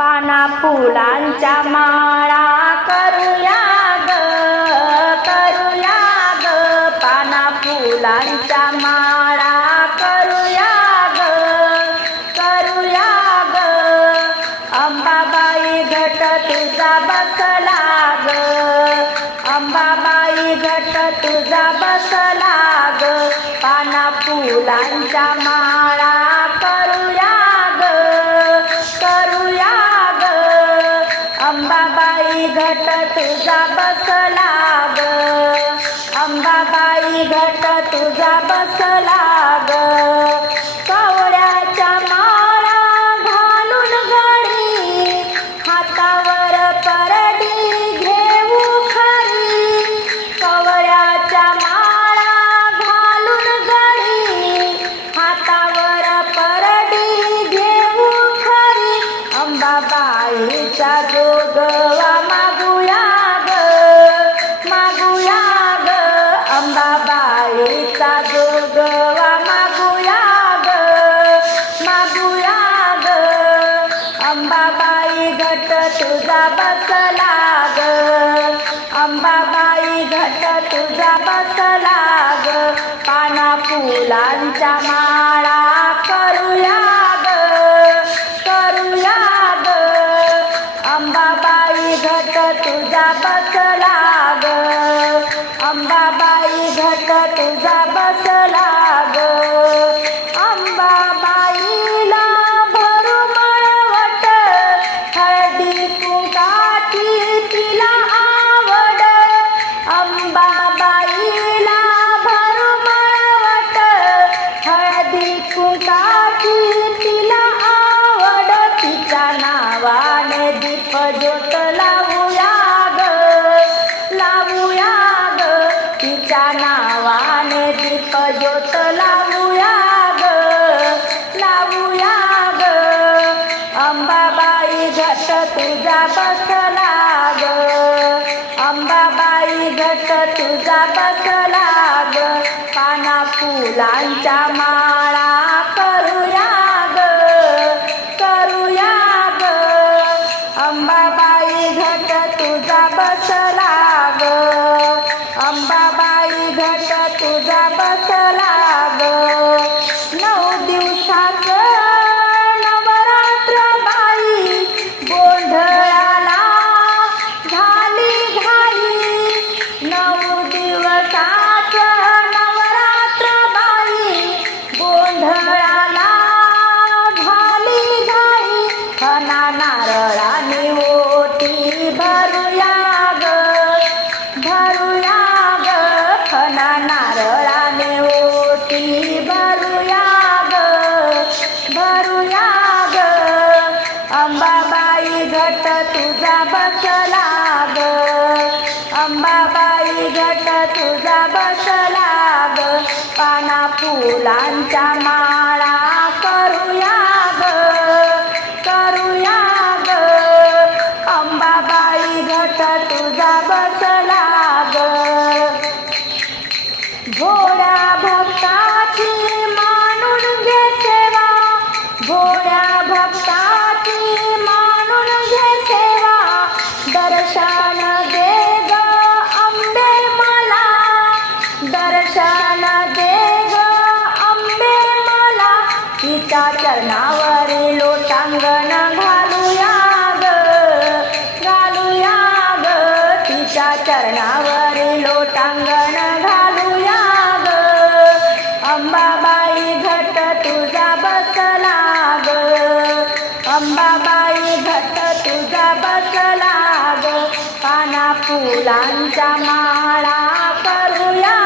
पाना फुलांच्या माळा करूया ग करूया ग. पाना फुलांच्या माळा करूया ग करूया ग. अंबाबाई घट तुझा बसला ग अंबाबाई घट तुझा बसला ग. पाना फुलांच्या माळा तुझा बसला ग अंबाबाई घट तुझा बसला ग कवड्याच्या माळा घालून गडी हातावर परडी घेऊ खरी. कवड्याच्या माळा घालून गडी हातावर परडी घेऊ खरी. अंबाबाईच्या जोग तुझा बसला ग अंबाबाई घट तुझा बसला ग पाना फुलांच्या माळा दीप ज्योत लावूया ग लावूया ग तिच्या नावाने दीप ज्योत लावूया ग लावूया ग अंबाबाई घट तुझा बसला ग अंबाबाई घट तुझा बसला ग पाना फुलांच्या मा अंबाबाई घट तुझा बसला ग. पाना फुलांचा मा दर्शन दे ग अंबे मला. तिच्या चरणावरी लोटांगण घालूया ग घालूया ग. तिच्या चरणावरील लोटांगण घालूया ग. अंबाबाई घट तुझा बसला ग. अंबाबाई घट तुझा बसला ग. पाना फुलांचा माळा करूया